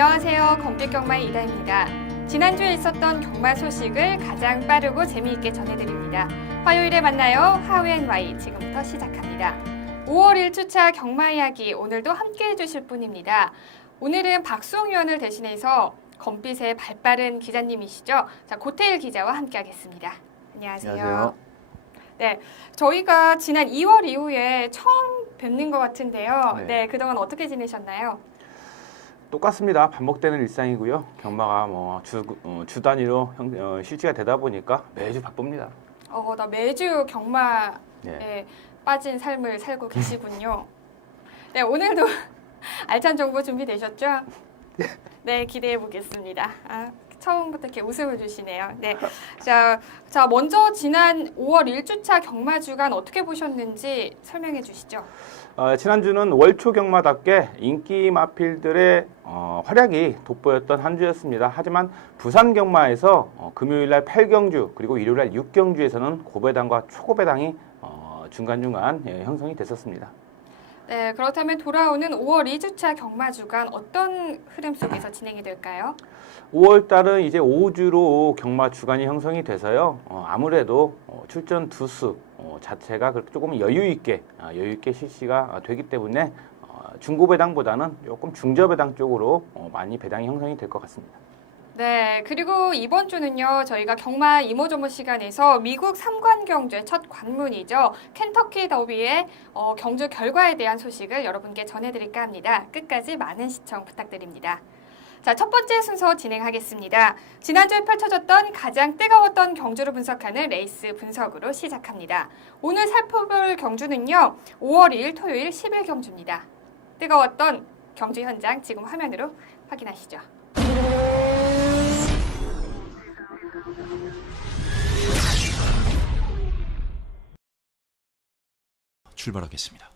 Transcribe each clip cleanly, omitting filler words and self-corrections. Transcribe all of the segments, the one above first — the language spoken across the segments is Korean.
안녕하세요. 검객경마의 이다입니다. 지난주에 있었던 경마 소식을 가장 빠르고 재미있게 전해드립니다. 화요일에 만나요. 하우앤와이 지금부터 시작합니다. 5월 1주차 경마 이야기 오늘도 함께해 주실 분입니다. 오늘은 박수홍 위원을 대신해서 검빛의 발빠른 기자님이시죠. 자, 고태일 기자와 함께하겠습니다. 안녕하세요. 안녕하세요. 네, 저희가 지난 2월 이후에 처음 뵙는 것 같은데요. 네, 그동안 어떻게 지내셨나요? 똑같습니다. 반복되는 일상이고요. 경마가 주 단위로 실시가 되다 보니까 매주 바쁩니다. 나 매주 경마에 네. 빠진 삶을 살고 계시군요. 네, 오늘도 알찬 정보 준비되셨죠? 네, 기대해 보겠습니다. 처음부터 이렇게 웃음을 주시네요. 네. 자, 먼저 지난 5월 1주차 경마 주간 어떻게 보셨는지 설명해 주시죠. 지난주는 월초 경마답게 인기 마필들의 활약이 돋보였던 한 주였습니다. 하지만 부산 경마에서 금요일날 8경주 그리고 일요일날 6경주에서는 고배당과 초고배당이 중간중간 형성이 됐었습니다. 네, 그렇다면 돌아오는 5월 2주차 경마 주간 어떤 흐름 속에서 진행이 될까요? 5월 달은 이제 5주로 경마 주간이 형성이 돼서요. 아무래도 출전 두수 자체가 조금 여유 있게 실시가 되기 때문에 중고배당보다는 조금 중저배당 쪽으로 많이 배당이 형성이 될 것 같습니다. 네, 그리고 이번 주는요, 저희가 경마 이모저모 시간에서 미국 3관 경주의 첫 관문이죠. 켄터키 더비의 경주 결과에 대한 소식을 여러분께 전해드릴까 합니다. 끝까지 많은 시청 부탁드립니다. 자, 첫 번째 순서 진행하겠습니다. 지난주에 펼쳐졌던 가장 뜨거웠던 경주를 분석하는 레이스 분석으로 시작합니다. 오늘 살펴볼 경주는요, 5월 2일 토요일 10일 경주입니다. 뜨거웠던 경주 현장 지금 화면으로 확인하시죠. 출발하겠습니다.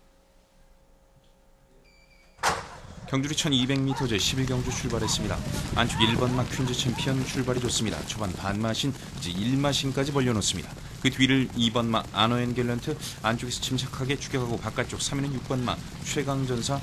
경주리 1200m 제 11경주 출발했습니다. 안쪽 1번마 퀸즈 챔피언 출발이 좋습니다. 초반 반마신 이제 1마신까지 벌려놓습니다. 그 뒤를 2번마 아노앤 갤런트 안쪽에서 침착하게 추격하고 바깥쪽 3위는 6번마 최강전사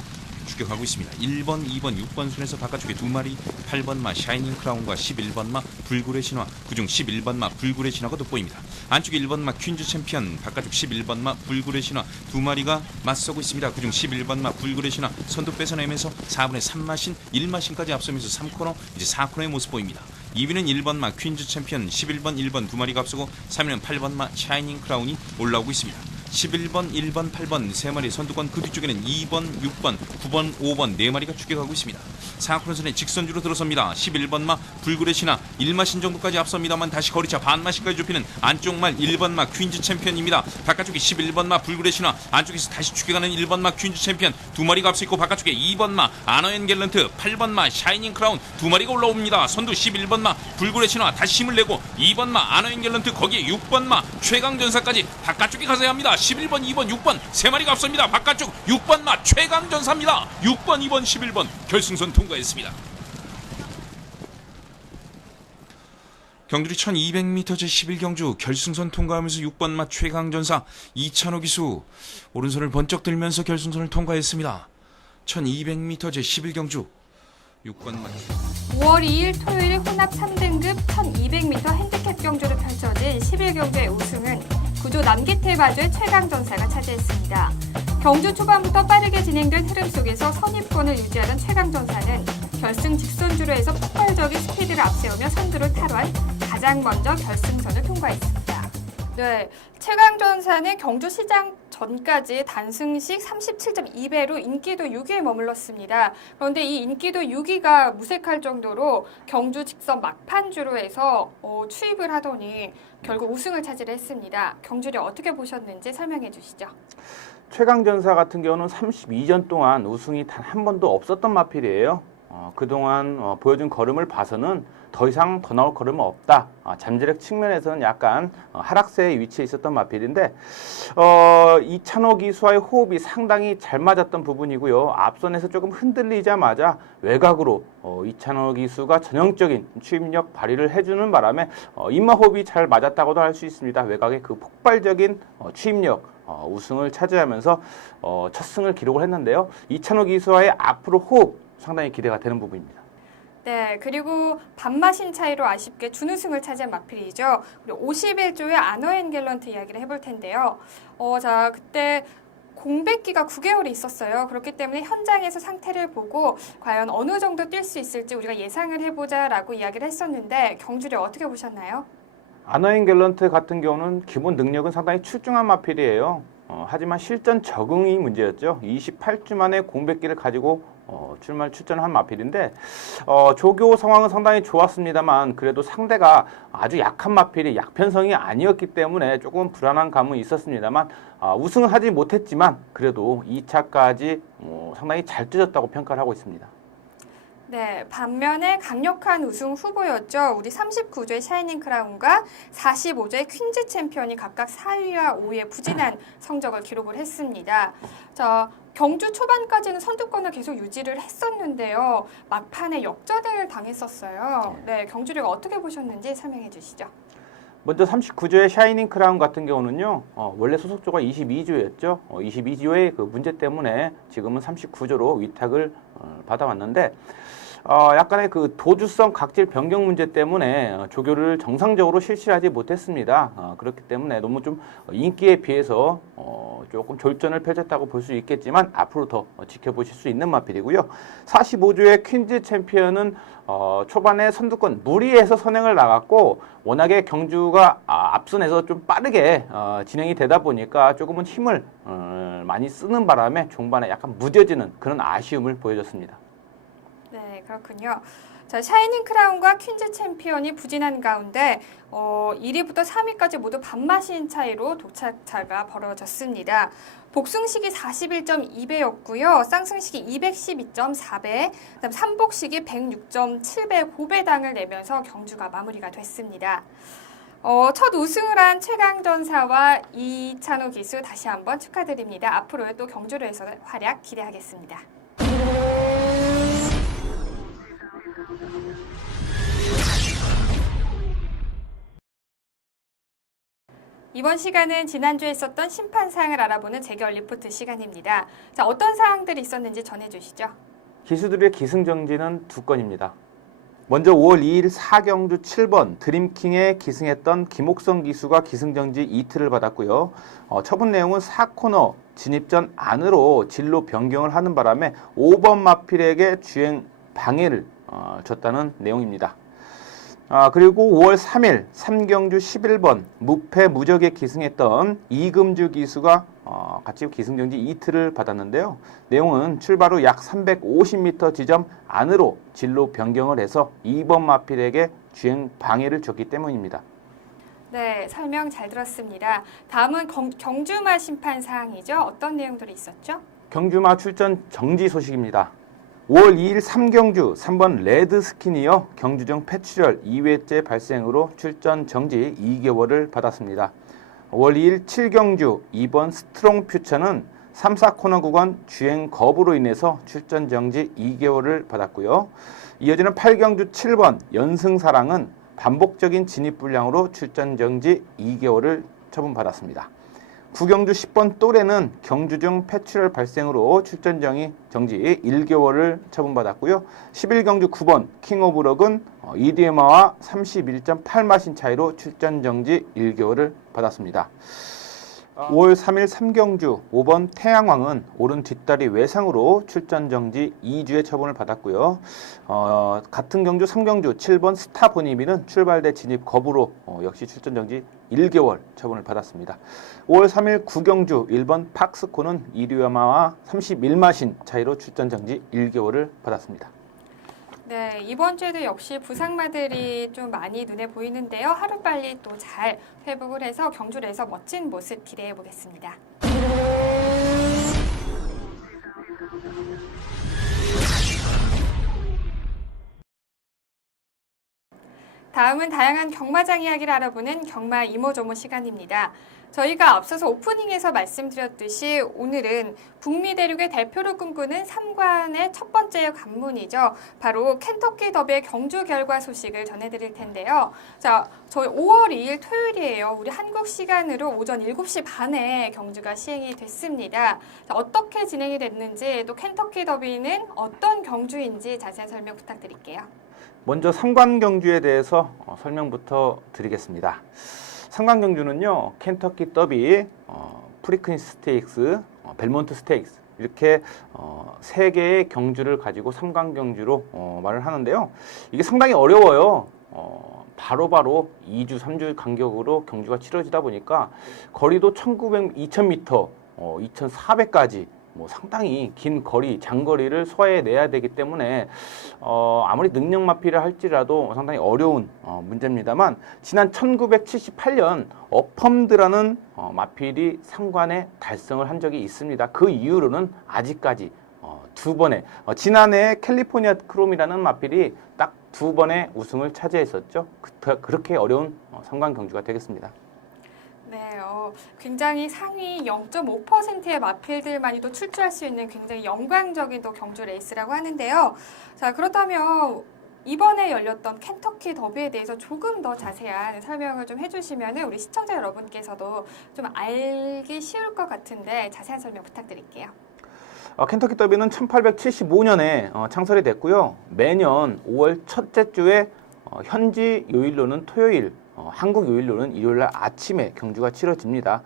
추격하고 있습니다. 1번, 2번, 6번 순에서 바깥쪽에 두 마리 8번마 샤이닝 크라운과 11번마 불굴의 신화, 그중 11번마 불굴의 신화가 돋보입니다. 안쪽에 1번마 퀸즈 챔피언, 바깥쪽 11번마 불굴의 신화 두 마리가 맞서고 있습니다. 그중 11번마 불굴의 신화 선두 뺏어내면서 4분의 3마신, 1마신까지 앞서면서 3코너, 이제 4코너의 모습 보입니다. 2위는 1번마 퀸즈 챔피언, 11번, 1번 두 마리가 앞서고 3위는 8번마 샤이닝 크라운이 올라오고 있습니다. 11번, 1번, 8번 세 마리 선두권 그 뒤쪽에는 2번, 6번, 9번, 5번 네 마리가 추격하고 있습니다. 4코너선에 직선주로 들어섭니다. 11번마 불굴의 신화 1마신 정도까지 앞섭니다만 다시 거리차 반마신까지 좁히는 안쪽말 1번마 퀸즈 챔피언입니다. 바깥쪽에 11번마 불굴의 신화 안쪽에서 다시 추격하는 1번마 퀸즈 챔피언 두 마리가 앞서 있고 바깥쪽에 2번마 아너앤 갤런트 8번마 샤이닝 크라운 두 마리가 올라옵니다. 선두 11번마 불굴의 신화 다시 힘을 내고 2번마 아너앤 갤런트 거기에 6번마 최강전사까지 바깥쪽에 가서야 합니다. 11번, 2번, 6번 세 마리가 앞섭니다. 바깥쪽 6번마 최강전사입니다. 6번, 2번, 11번 결승선 통과했습니다. 경주리 1200m 제11경주 결승선 통과하면서 6번마 최강전사 이찬호 기수 오른손을 번쩍 들면서 결승선을 통과했습니다. 1200m 제11경주 6번마 5월 2일 토요일 혼합 3등급 1200m 핸디캡 경주를 펼쳐진 11경주의 우승은 구조 남기태 마주의 최강전사가 차지했습니다. 경주 초반부터 빠르게 진행된 흐름 속에서 선입권을 유지하던 최강전사는 결승 직선주로 해서 폭발적인 스피드를 앞세우며 선두를 탈환 가장 먼저 결승선을 통과했습니다. 네, 최강전사는 경주시장 전까지 단승식 37.2배로 인기도 6위에 머물렀습니다. 그런데 이 인기도 6위가 무색할 정도로 경주 직선 막판주로 해서 추입을 하더니 결국 우승을 차지했습니다. 경주를 어떻게 보셨는지 설명해 주시죠. 최강전사 같은 경우는 32전 동안 우승이 단 한 번도 없었던 마필이에요. 그동안 보여준 걸음을 봐서는 더 이상 더 나올 걸음은 없다. 잠재력 측면에서는 약간 하락세에 위치해 있었던 마필인데 이찬호 기수와의 호흡이 상당히 잘 맞았던 부분이고요. 앞선에서 조금 흔들리자마자 외곽으로 이찬호 기수가 전형적인 추임력 발휘를 해주는 바람에 입마 호흡이 잘 맞았다고도 할 수 있습니다. 외곽의 그 폭발적인 추임력 우승을 차지하면서 첫 승을 기록을 했는데요. 이찬호 기수와의 앞으로 호흡 상당히 기대가 되는 부분입니다. 네, 그리고 반마신 차이로 아쉽게 준우승을 차지한 마필이죠. 그리고 51조의 아너엔 갤런트 이야기를 해볼 텐데요. 자, 그때 공백기가 9개월이 있었어요. 그렇기 때문에 현장에서 상태를 보고 과연 어느 정도 뛸 수 있을지 우리가 예상을 해보자라고 이야기를 했었는데 경주를 어떻게 보셨나요? 아너인 갤런트 같은 경우는 기본 능력은 상당히 출중한 마필이에요. 하지만 실전 적응이 문제였죠. 28주 만에 공백기를 가지고 출전을 한 마필인데 조교 상황은 상당히 좋았습니다만 그래도 상대가 아주 약한 마필이 약편성이 아니었기 때문에 조금 불안한 감은 있었습니다만 우승은 하지 못했지만 그래도 2차까지 상당히 잘 뛰었다고 평가를 하고 있습니다. 네, 반면에 강력한 우승 후보였죠. 우리 39조의 샤이닝 크라운과 45조의 퀸즈 챔피언이 각각 4위와 5위에 부진한 성적을 기록을 했습니다. 자, 경주 초반까지는 선두권을 계속 유지를 했었는데요. 막판에 역전을 당했었어요. 네, 경주를 어떻게 보셨는지 설명해 주시죠. 먼저 39조의 샤이닝 크라운 같은 경우는요, 원래 소속조가 22조였죠. 22조의 그 문제 때문에 지금은 39조로 위탁을 받아왔는데, 약간의 그 도주성 각질 변경 문제 때문에 조교를 정상적으로 실시하지 못했습니다. 그렇기 때문에 너무 좀 인기에 비해서 조금 졸전을 펼쳤다고 볼 수 있겠지만 앞으로 더 지켜보실 수 있는 마필이고요. 45조의 퀸즈 챔피언은 초반에 선두권 무리해서 선행을 나갔고 워낙에 경주가 앞선에서 좀 빠르게 진행이 되다 보니까 조금은 힘을 많이 쓰는 바람에 종반에 약간 무뎌지는 그런 아쉬움을 보여줬습니다. 네, 그렇군요. 자, 샤이닝 크라운과 퀸즈 챔피언이 부진한 가운데 1위부터 3위까지 모두 반마신 차이로 독차가 벌어졌습니다. 복승식이 41.2배였고요. 쌍승식이 212.4배, 그다음 삼복식이 106.7배 고배당을 내면서 경주가 마무리가 됐습니다. 첫 우승을 한 최강전사와 이찬호 기수 다시 한번 축하드립니다. 앞으로의 또 경주로에서 활약 기대하겠습니다. 이번 시간은 지난주에 있었던 심판 사항을 알아보는 재결 리포트 시간입니다. 자, 어떤 사항들이 있었는지 전해주시죠. 기수들의 기승정지는 2건입니다. 먼저 5월 2일 4경주 7번 드림킹에 기승했던 김옥성 기수가 기승정지 이틀을 받았고요. 처분 내용은 4코너 진입전 안으로 진로 변경을 하는 바람에 5번 마필에게 주행 방해를 줬다는 내용입니다. 그리고 5월 3일 3경주 11번 무패 무적에 기승했던 이금주 기수가 같이 기승정지 이틀을 받았는데요. 내용은 출발 후 약 350m 지점 안으로 진로 변경을 해서 2번 마필에게 주행 방해를 줬기 때문입니다. 네, 설명 잘 들었습니다. 다음은 경주마 심판 사항이죠. 어떤 내용들이 있었죠? 경주마 출전 정지 소식입니다. 5월 2일 3경주 3번 레드 스킨이어 경주중 폐출혈 2회째 발생으로 출전 정지 2개월을 받았습니다. 5월 2일 7경주 2번 스트롱 퓨처는 3, 4코너 구간 주행 거부로 인해서 출전 정지 2개월을 받았고요. 이어지는 8경주 7번 연승사랑은 반복적인 진입 불량으로 출전 정지 2개월을 처분받았습니다. 9경주 10번 또래는 경주중 폐출혈 발생으로 출전 정지 1개월을 처분받았고요. 11경주 9번 킹 오브 럭은 EDMA와 31.8마신 차이로 출전 정지 1개월을 받았습니다. 5월 3일 3경주 5번 태양왕은 오른 뒷다리 외상으로 출전 정지 2주의 처분을 받았고요. 같은 경주 3경주 7번 스타보니비는 출발대 진입 거부로 역시 출전 정지 1개월 처분을 받았습니다. 5월 3일 9경주 1번 팍스코는 이류야마와 31마신 차이로 출전 정지 1개월을 받았습니다. 네, 이번 주에도 역시 부상마들이 좀 많이 눈에 보이는데요. 하루빨리 또 잘 회복을 해서 경주에서 멋진 모습 기대해 보겠습니다. 다음은 다양한 경마장 이야기를 알아보는 경마 이모저모 시간입니다. 저희가 앞서서 오프닝에서 말씀드렸듯이 오늘은 북미 대륙의 대표를 꿈꾸는 3관의 첫 번째 관문이죠. 바로 켄터키 더비의 경주 결과 소식을 전해드릴 텐데요. 자, 저희 5월 2일 토요일이에요. 우리 한국 시간으로 오전 7시 반에 경주가 시행이 됐습니다. 자, 어떻게 진행이 됐는지 또 켄터키 더비는 어떤 경주인지 자세한 설명 부탁드릴게요. 먼저 삼관경주에 대해서 설명부터 드리겠습니다. 삼관경주는요, 켄터키 더비, 프리퀸스 스테이크스, 벨몬트 스테이크스 이렇게 세 개의 경주를 가지고 삼관경주로 말을 하는데요. 이게 상당히 어려워요. 바로바로 2주, 3주 간격으로 경주가 치러지다 보니까 거리도 2000m, 2400까지 상당히 긴 거리, 장거리를 소화해내야 되기 때문에 아무리 능력 마필을 할지라도 상당히 어려운 문제입니다만 지난 1978년 어펌드라는 마필이 삼관에 달성을 한 적이 있습니다. 그 이후로는 아직까지 두 번의 지난해 캘리포니아 크롬이라는 마필이 딱 두 번의 우승을 차지했었죠. 그렇게 어려운 삼관 경주가 되겠습니다. 네, 굉장히 상위 0.5%의 마필들만이 또 출전할 수 있는 굉장히 영광적인 또 경주 레이스라고 하는데요. 자, 그렇다면 이번에 열렸던 켄터키 더비에 대해서 조금 더 자세한 설명을 좀 해주시면 우리 시청자 여러분께서도 좀 알기 쉬울 것 같은데 자세한 설명 부탁드릴게요. 켄터키 더비는 1875년에 창설이 됐고요. 매년 5월 첫째 주에 현지 요일로는 토요일, 한국 요일로는 일요일날 아침에 경주가 치러집니다.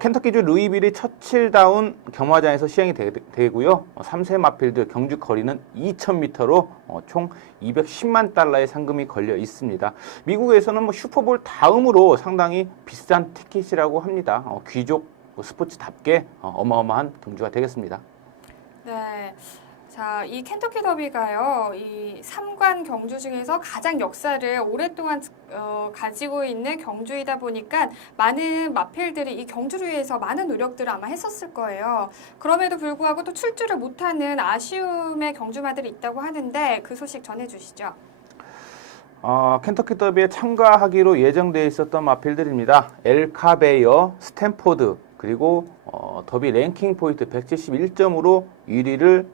켄터키주 루이빌리 처칠다운 경마장에서 시행이 되고요. 3세 마필들 경주 거리는 2000m로 총 210만 달러의 상금이 걸려 있습니다. 미국에서는 슈퍼볼 다음으로 상당히 비싼 티켓이라고 합니다. 귀족 스포츠답게 어마어마한 경주가 되겠습니다. 네. 자, 이 켄터키 더비가요, 이 삼관 경주 중에서 가장 역사를 오랫동안 가지고 있는 경주이다 보니까 많은 마필들이 이 경주를 위해서 많은 노력들을 아마 했었을 거예요. 그럼에도 불구하고 또 출주를 못하는 아쉬움의 경주마들이 있다고 하는데 그 소식 전해주시죠. 켄터키 더비에 참가하기로 예정되어 있었던 마필들입니다. 엘카베이어, 스탠포드, 그리고 더비 랭킹 포인트 171점으로 1위를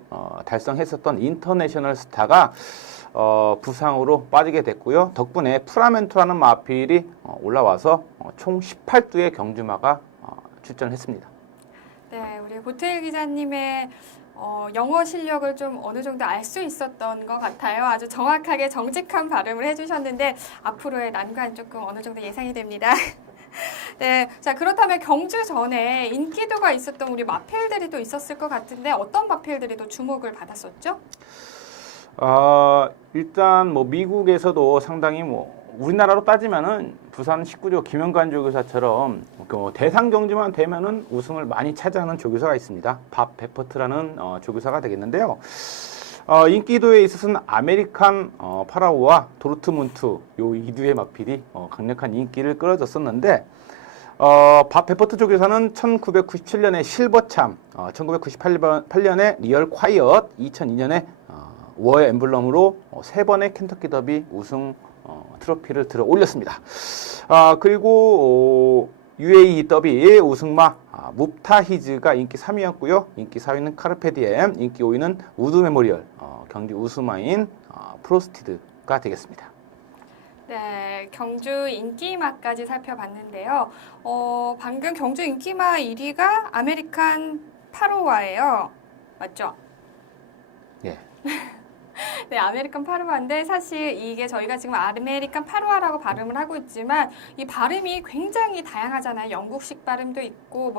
달성했었던 인터내셔널 스타가 부상으로 빠지게 됐고요. 덕분에 프라멘토라는 마필이 올라와서 총 18두의 경주마가 출전했습니다. 네, 우리 고태일 기자님의 영어 실력을 좀 어느 정도 알 수 있었던 것 같아요. 아주 정확하게 정직한 발음을 해주셨는데 앞으로의 난관 조금 어느 정도 예상이 됩니다. 네, 자 그렇다면 경주 전에 인기도가 있었던 우리 마필들이 또 있었을 것 같은데 어떤 마필들이 또 주목을 받았었죠? 일단 미국에서도 상당히 우리나라로 따지면은 부산 19조 김영관 조교사처럼 대상 경주만 되면은 우승을 많이 차지하는 조교사가 있습니다. 밥 베퍼트라는 조교사가 되겠는데요. 인기도에 있어서는 아메리칸 파라오와 도르트문트 요 2두의 마필이 강력한 인기를 끌어줬었는데 밥 베퍼트 조교사는 1997년에 실버참, 1998년에 리얼 콰이엇, 2002년에 워 엠블럼으로 3번의 켄터키 더비 우승 트로피를 들어 올렸습니다. 그리고 UAE 더비 우승마 묵타히즈가 인기 3위였고요. 인기 4위는 카르페디엠, 인기 5위는 우드 메모리얼, 경주 우승마인 프로스티드가 되겠습니다. 네, 경주 인기마까지 살펴봤는데요. 방금 경주 인기마 1위가 아메리칸 파로와예요. 맞죠? 예. 네, 아메리칸 파루아인데 사실 이게 저희가 지금 아메리칸 파루아라고 발음을 하고 있지만 이 발음이 굉장히 다양하잖아요. 영국식 발음도 있고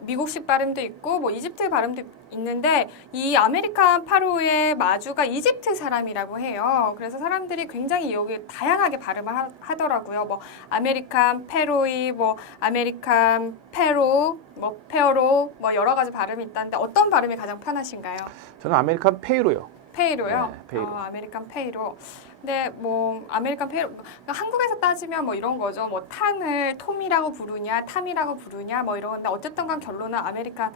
미국식 발음도 있고 이집트 발음도 있는데 이 아메리칸 파루의 마주가 이집트 사람이라고 해요. 그래서 사람들이 굉장히 여기 다양하게 발음을 하더라고요. 아메리칸 페로이, 아메리칸 페로, 페어로 여러 가지 발음이 있다는데 어떤 발음이 가장 편하신가요? 저는 아메리칸 페이로요. 페이로요? 네, 페이로. 아메리칸 페이로. 근데 아메리칸 페이로 한국에서 따지면 이런 거죠. 탕을 톰이라고 부르냐, 탐이라고 부르냐 이런 건데 어쨌든 간 결론은 아메리칸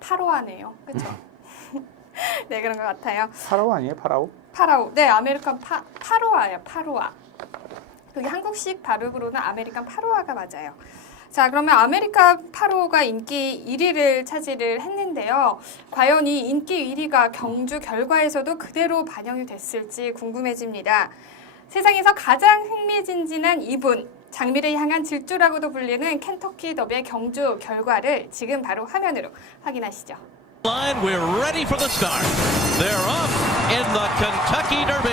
파로아네요. 그렇죠? 네, 그런 것 같아요. 파라오 아니에요? 파라오? 파라오. 네, 아메리칸 파로아예요. 파로아. 여기 한국식 발음으로는 아메리칸 파로아가 맞아요. 자, 그러면 아메리칸 파로가 인기 1위를 차지를 했는데요. 과연 이 인기 1위가 경주 결과에서도 그대로 반영이 됐을지 궁금해집니다. 세상에서 가장 흥미진진한 이분, 장미를 향한 질주라고도 불리는 켄터키 더비의 경주 결과를 지금 바로 화면으로 확인하시죠. Line, we're ready for the start. They're off in the Kentucky Derby.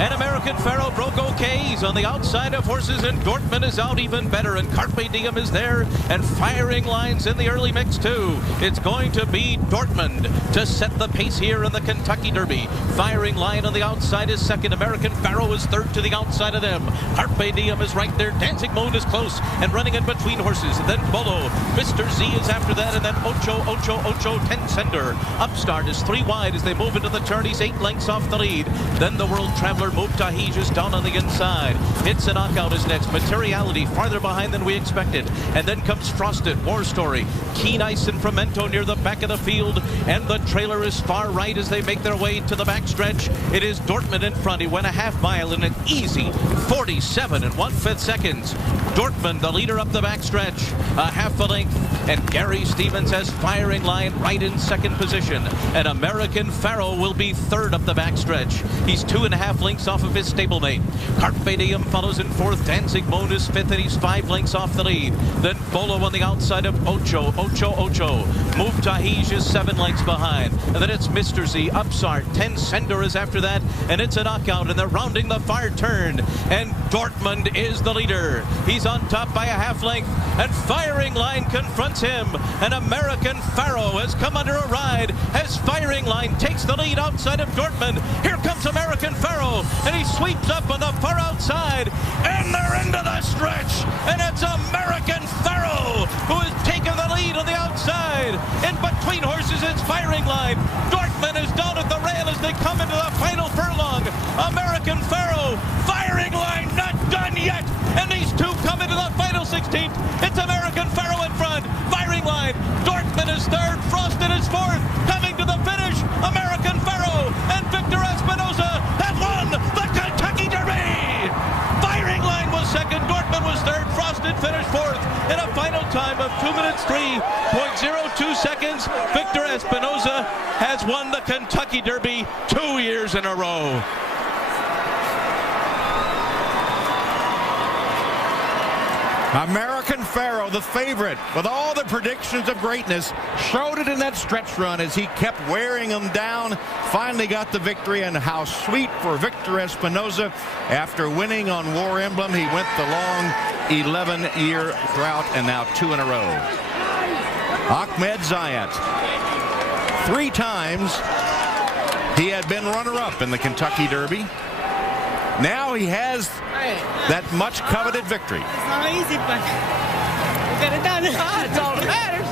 And American Pharoah broke okay. He's on the outside of horses, and Dortmund is out even better, and Carpe Diem is there, and Firing Line's in the early mix too. It's going to be Dortmund to set the pace here in the Kentucky Derby. Firing Line on the outside is second. American Pharoah is third to the outside of them. Carpe Diem is right there. Dancing Moon is close and running in between horses. And then Bolo. Mr. Z is after that, and then Ocho, Ten-Sender. Upstart is 3 wide as they move into the turn. He's 8 lengths off the lead. Then the World Traveler Mubtahij is down on the inside. It's a Knockout is next. Materiality farther behind than we expected. And then comes Frosted, War Story, Keen Ice and Fremento near the back of the field. And the trailer is far right as they make their way to the backstretch. It is Dortmund in front. He went a half mile in an easy 47 and 1/5 seconds. Dortmund, the leader up the backstretch, a half a length. And Gary Stevens has Firing Line right in second position. And American Pharoah will be third up the backstretch. He's 2.5 lengths off of his stablemate. Carpe Diem follows in fourth. Dancing Moon is fifth, and he's 5 lengths off the lead. Then Bolo on the outside of Ocho. Mubtahij is 7 lengths behind. And then it's Mr. Z, Upstart. Ten-Sender is after that, and it's a Knockout, and they're rounding the far turn. And Dortmund is the leader. He's on top by a half length, and Firing Line confronts him. And American Pharoah has come under a ride as Firing Line takes the lead outside of Dortmund. Here comes American Pharoah, and he sweeps up on the far outside, and they're into the stretch, and it's American Pharoah who has taken the lead on the outside. In between horses, it's Firing Line. Dortmund is down at the rail as they come into the final furlong. American Pharoah, Firing Line not done yet, and these two come into the final 16th. It's American Pharoah in front, Firing Line. Dortmund is third, Frosted is fourth. Coming to the finish, American Pharoah and Victor Espinoza have won the Kentucky Derby. Firing Line was second, Dortmund was third, Frosted finished fourth in a final time of 2 minutes 3.02 seconds. Victor Espinoza has won the Kentucky Derby 2 years in a row. American Pharoah, the favorite, with all the predictions of greatness, showed it in that stretch run as he kept wearing them down. Finally got the victory, and how sweet for Victor Espinoza. After winning on War Emblem, he went the long 11-year drought, and now 2 in a row. Ahmed Zayat, 3 times he had been runner-up in the Kentucky Derby. Now he has that much coveted victory. It's not easy, but we got it done. That's all that matters.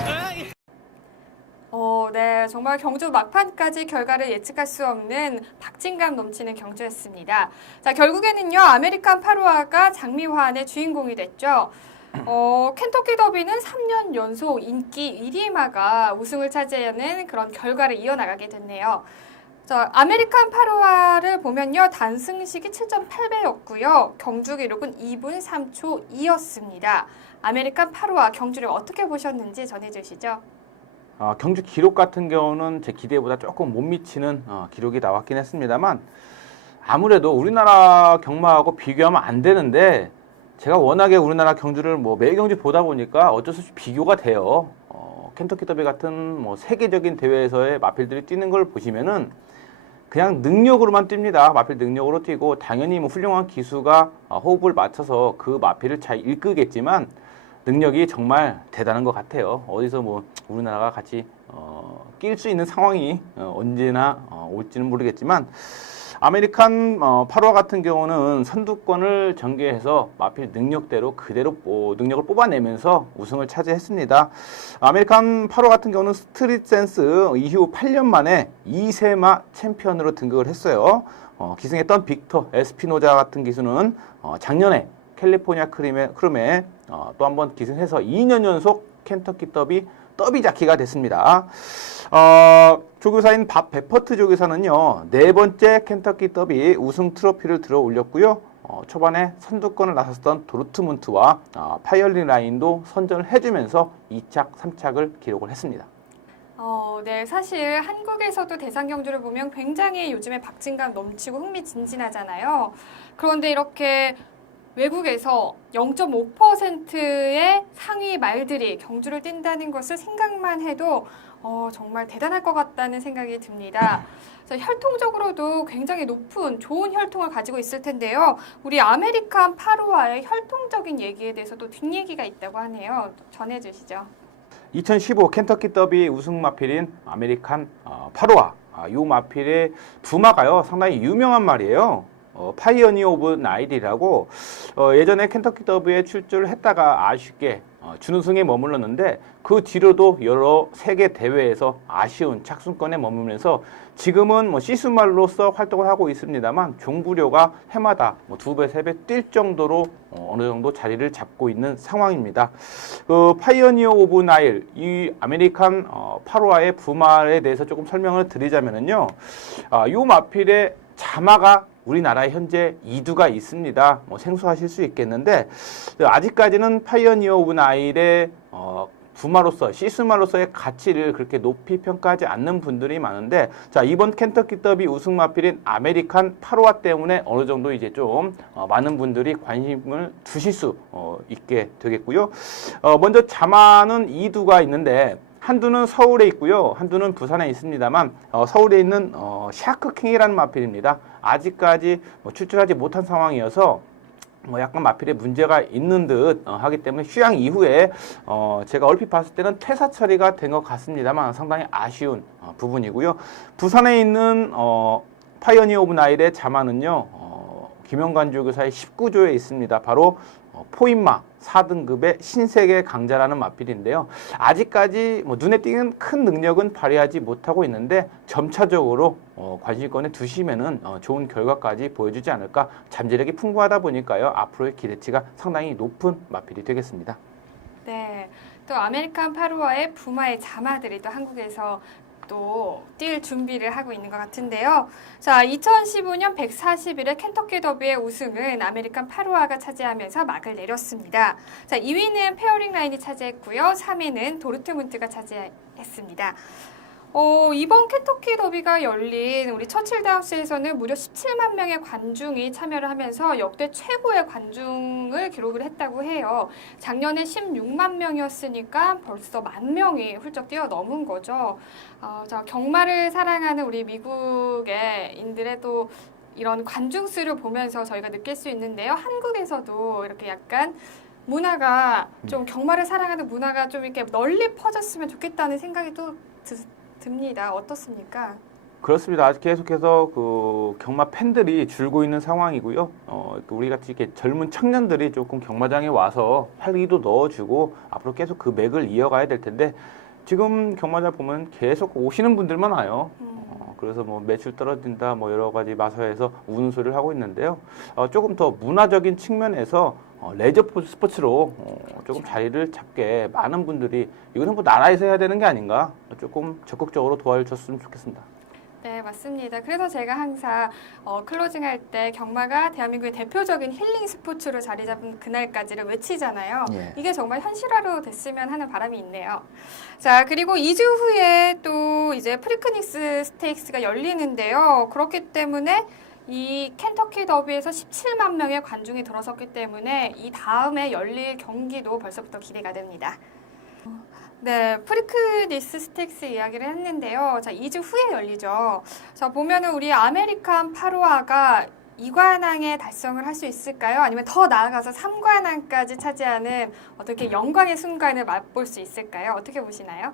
네, 정말 경주 막판까지 결과를 예측할 수 없는 박진감 넘치는 경주였습니다. 자, 결국에는요, 아메리칸 파로아가 장미화환의 주인공이 됐죠. 켄터키 더비는 3년 연속 인기 1위마가 우승을 차지하는 그런 결과를 이어나가게 됐네요. 자, 아메리칸 파로아를 보면요, 단승식이 7.8배였고요. 경주 기록은 2분 3초 2였습니다. 아메리칸 파로아 경주를 어떻게 보셨는지 전해주시죠. 경주 기록 같은 경우는 제 기대보다 조금 못 미치는 기록이 나왔긴 했습니다만, 아무래도 우리나라 경마하고 비교하면 안 되는데, 제가 워낙에 우리나라 경주를 매일 경주 보다 보니까 어쩔 수 없이 비교가 돼요. 켄터키 더비 같은 세계적인 대회에서의 마필들이 뛰는 걸 보시면은 그냥 능력으로만 뜁니다. 마필 능력으로 뛰고, 당연히 훌륭한 기수가 호흡을 맞춰서 그 마필을 잘 이끌겠지만, 능력이 정말 대단한 것 같아요. 어디서 우리나라가 같이 낄 수 있는 상황이 언제나 올지는 모르겠지만, 아메리칸 파로아 같은 경우는 선두권을 전개해서 마필 능력대로 그대로 능력을 뽑아내면서 우승을 차지했습니다. 아메리칸 파로아 같은 경우는 스트릿 센스 이후 8년 만에 2세마 챔피언으로 등극을 했어요. 기승했던 빅터 에스피노자 같은 기수는 작년에 캘리포니아 크름에 또 한 번 기승해서 2년 연속 켄터키 더비 자키가 됐습니다. 조교사인 밥 베퍼트 조교사는요, 4번째 켄터키 더비 우승 트로피를 들어 올렸고요. 초반에 선두권을 나섰던 도르트문트와 파이어린 라인도 선전을 해주면서 2착, 3착을 기록을 했습니다. 네, 사실 한국에서도 대상 경주를 보면 굉장히 요즘에 박진감 넘치고 흥미진진하잖아요. 그런데 이렇게 외국에서 0.5%의 상위 말들이 경주를 뛴다는 것을 생각만 해도 정말 대단할 것 같다는 생각이 듭니다. 자, 혈통적으로도 굉장히 높은 좋은 혈통을 가지고 있을 텐데요. 우리 아메리칸 파루아의 혈통적인 얘기에 대해서도 뒷얘기가 있다고 하네요. 전해주시죠. 2015 켄터키 더비 우승 마필인 아메리칸 파루아. 이 마필의 부마가요 상당히 유명한 말이에요. 파이어니어 오브 나일이라고 예전에 켄터키 더비에 출전을 했다가 아쉽게 준우승에 머물렀는데 그 뒤로도 여러 세계 대회에서 아쉬운 착순권에 머물면서 지금은 시스말로서 활동을 하고 있습니다만 종부료가 해마다 2배, 3배 뛸 정도로 어느 정도 자리를 잡고 있는 상황입니다. 그 파이어니어 오브 나일, 이 아메리칸 파루아의 부마에 대해서 조금 설명을 드리자면요. 이 마필의 자마가 우리나라에 현재 2두가 있습니다. 생소하실 수 있겠는데 아직까지는 파이어니어 오브 나일의 부마로서 시스마로서의 가치를 그렇게 높이 평가하지 않는 분들이 많은데 자 이번 켄터키 더비 우승 마필인 아메리칸 파루아 때문에 어느 정도 이제 좀 많은 분들이 관심을 두실 수 있게 되겠고요. 먼저 자마는 2두가 있는데 한두는 서울에 있고요. 한두는 부산에 있습니다만 서울에 있는 샤크킹이라는 마필입니다. 아직까지 출전하지 못한 상황이어서 약간 마필에 문제가 있는 듯 하기 때문에 휴양 이후에 제가 얼핏 봤을 때는 퇴사 처리가 된 것 같습니다만 상당히 아쉬운 부분이고요. 부산에 있는 파이어니어 오브 나일의 자마는요. 김영관 조교사의 19조에 있습니다. 바로 포인마 4등급의 신세계 강자라는 마필인데요. 아직까지 눈에 띄는 큰 능력은 발휘하지 못하고 있는데 점차적으로 관심권에 두시면은 좋은 결과까지 보여주지 않을까. 잠재력이 풍부하다 보니까요. 앞으로의 기대치가 상당히 높은 마필이 되겠습니다. 네, 또 아메리칸 파루아의 부마의 자마들이 또 한국에서 또 뛸 준비를 하고 있는 것 같은데요. 자, 2015년 141회 켄터키 더비의 우승은 아메리칸 파루아가 차지하면서 막을 내렸습니다. 자, 2위는 페어링 라인이 차지했고요. 3위는 도르트문트가 차지했습니다. 이번 켄터키 더비가 열린 우리 처칠다우스에서는 무려 17만 명의 관중이 참여를 하면서 역대 최고의 관중을 기록을 했다고 해요. 작년에 16만 명이었으니까 벌써 10,000명이 훌쩍 뛰어넘은 거죠. 자, 경마를 사랑하는 우리 미국인들의 또 이런 관중 수를 보면서 저희가 느낄 수 있는데요. 한국에서도 이렇게 약간 문화가 좀 경마를 사랑하는 문화가 좀 이렇게 널리 퍼졌으면 좋겠다는 생각이 또 듭니다. 어떻습니까? 그렇습니다. 아직 계속해서 그 경마 팬들이 줄고 있는 상황이고요. 우리 같이 이렇게 젊은 청년들이 조금 경마장에 와서 활기도 넣어주고 앞으로 계속 그 맥을 이어가야 될 텐데 지금 경마장 보면 계속 오시는 분들만 와요. 그래서 매출 떨어진다 여러 가지 마사에서 우는 소리를 하고 있는데요. 조금 더 문화적인 측면에서 레저 스포츠로 조금 자리를 잡게 많은 분들이 이거는 나라에서 해야 되는 게 아닌가 조금 적극적으로 도와줬으면 좋겠습니다. 네, 맞습니다. 그래서 제가 항상 클로징할 때 경마가 대한민국의 대표적인 힐링 스포츠로 자리 잡은 그날까지를 외치잖아요. 예. 이게 정말 현실화로 됐으면 하는 바람이 있네요. 자, 그리고 2주 후에 또 이제 프리크닉스 스테이크스가 열리는데요. 그렇기 때문에 이 켄터키 더비에서 17만 명의 관중이 들어섰기 때문에 이 다음에 열릴 경기도 벌써부터 기대가 됩니다. 네, 프리크닉스 스테이크스 이야기를 했는데요. 자, 2주 후에 열리죠. 자, 보면은 우리 아메리칸 파루아가 2관왕에 달성을 할 수 있을까요? 아니면 더 나아가서 3관왕까지 차지하는 어떻게 영광의 순간을 맛볼 수 있을까요? 어떻게 보시나요?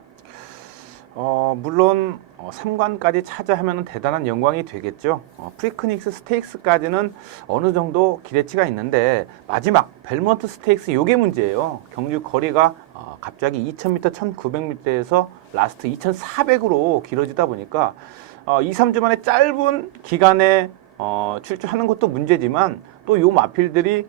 물론 3관까지 차지하면 대단한 영광이 되겠죠. 프리크닉스 스테이크스까지는 어느 정도 기대치가 있는데 마지막 벨몬트 스테이크스 요게 문제예요. 경주 거리가 갑자기 2000m, 1900m에서 라스트 2400으로 길어지다 보니까 2, 3주 만에 짧은 기간에 출전하는 것도 문제지만 또 요 마필들이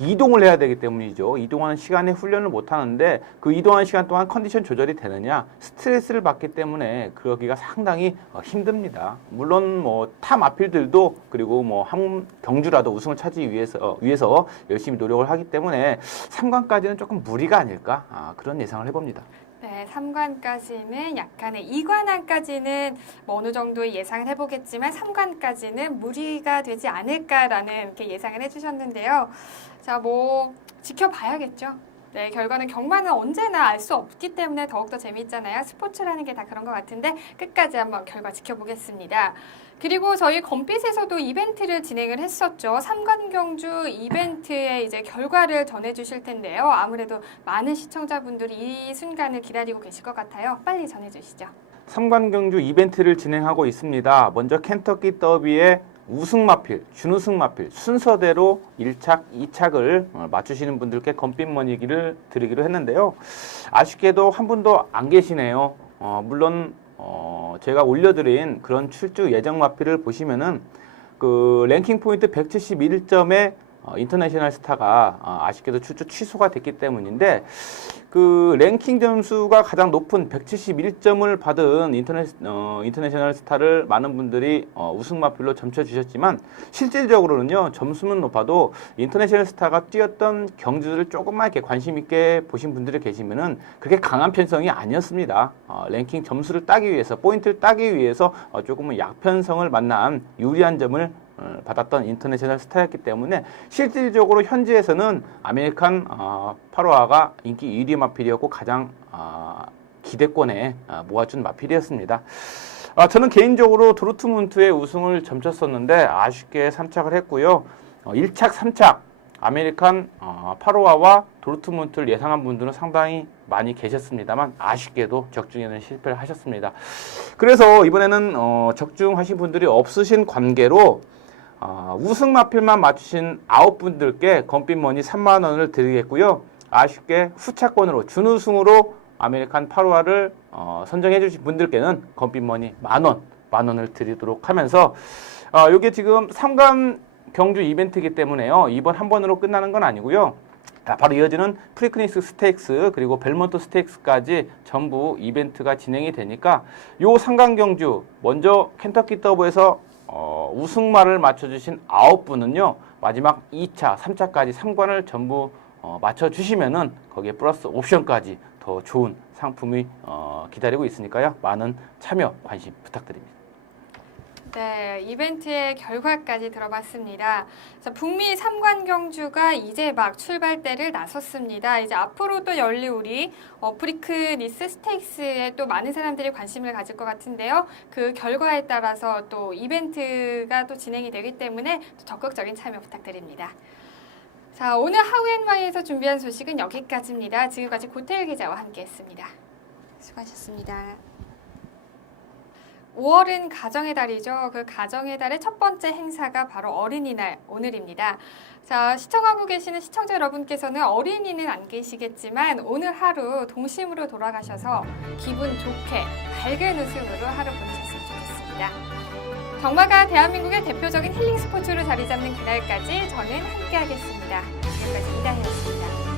이동을 해야 되기 때문이죠. 이동하는 시간에 훈련을 못 하는데 그 이동하는 시간 동안 컨디션 조절이 되느냐 스트레스를 받기 때문에 그러기가 상당히 힘듭니다. 물론 타 마필들도 그리고 한 경주라도 우승을 차지하기 위해서 열심히 노력을 하기 때문에 3관까지는 조금 무리가 아닐까 그런 예상을 해봅니다. 네, 3관까지는 약간의 2관왕까지는 뭐 어느 정도 예상을 해보겠지만 3관까지는 무리가 되지 않을까라는 이렇게 예상을 해주셨는데요. 자, 뭐 지켜봐야겠죠. 네, 결과는 경마는 언제나 알 수 없기 때문에 더욱더 재미있잖아요. 스포츠라는 게 다 그런 것 같은데 끝까지 한번 결과 지켜보겠습니다. 그리고 저희 검빛에서도 이벤트를 진행을 했었죠. 3관 경주 이벤트의 이제 결과를 전해주실 텐데요. 아무래도 많은 시청자분들이 이 순간을 기다리고 계실 것 같아요. 빨리 전해주시죠. 3관 경주 이벤트를 진행하고 있습니다. 먼저 켄터키 더비의 우승 마필, 준우승 마필 순서대로 1착, 2착을 맞추시는 분들께 검빛 머니기를 드리기로 했는데요. 아쉽게도 한 분도 안 계시네요. 물론 제가 올려드린 그런 출주 예정 마필을 보시면은 그 랭킹 포인트 171점의 인터내셔널 스타가 아쉽게도 출주 취소가 됐기 때문인데 그 랭킹 점수가 가장 높은 171점을 받은 인터내셔널 스타를 많은 분들이 우승 마필로 점쳐주셨지만 실질적으로는요 점수는 높아도 인터내셔널 스타가 뛰었던 경주들을 조금만 이렇게 관심 있게 보신 분들이 계시면은 그렇게 강한 편성이 아니었습니다. 랭킹 점수를 따기 위해서 포인트를 따기 위해서 조금은 약편성을 만난 유리한 점을 받았던 인터내셔널 스타였기 때문에 실질적으로 현지에서는 아메리칸 8호화가 인기 1위 마필이었고 가장 기대권에 모아준 마필이었습니다. 저는 개인적으로 도르트문트의 우승을 점쳤었는데 아쉽게 3착을 했고요. 1착, 3착 아메리칸 8호화와 도르트문트를 예상한 분들은 상당히 많이 계셨습니다만 아쉽게도 적중에는 실패를 하셨습니다. 그래서 이번에는 적중하신 분들이 없으신 관계로 우승 마필만 맞추신 9분들께 검빛머니 3만 원을 드리겠고요. 아쉽게 후차권으로 준우승으로 아메리칸 8호화를 선정해 주신 분들께는 검빛머니 만 원을 드리도록 하면서 이게 지금 3관 경주 이벤트이기 때문에요. 이번 한 번으로 끝나는 건 아니고요. 바로 이어지는 프리크닉스 스테이크스 그리고 벨몬트 스테이크스까지 전부 이벤트가 진행이 되니까 요 3관 경주 먼저 켄터키 더브에서 우승말을 맞춰주신 9분은요 마지막 2차, 3차까지 3관을 전부 맞춰주시면은 거기에 플러스 옵션까지 더 좋은 상품이 기다리고 있으니까요 많은 참여 관심 부탁드립니다. 네, 이벤트의 결과까지 들어봤습니다. 자, 북미 3관 경주가 이제 막 출발대를 나섰습니다. 이제 앞으로 또 열릴 우리 프리크니스 스테이크스에 또 많은 사람들이 관심을 가질 것 같은데요. 그 결과에 따라서 또 이벤트가 또 진행이 되기 때문에 또 적극적인 참여 부탁드립니다. 자, 오늘 하우앤와이에서 준비한 소식은 여기까지입니다. 지금까지 고태일 기자와 함께했습니다. 수고하셨습니다. 5월은 가정의 달이죠. 그 가정의 달의 첫 번째 행사가 바로 어린이날 오늘입니다. 자, 시청하고 계시는 시청자 여러분께서는 어린이는 안 계시겠지만 오늘 하루 동심으로 돌아가셔서 기분 좋게 밝은 웃음으로 하루 보내셨으면 좋겠습니다. 경마가 대한민국의 대표적인 힐링 스포츠로 자리 잡는 그날까지 저는 함께하겠습니다. 지금까지 이다혜였습니다.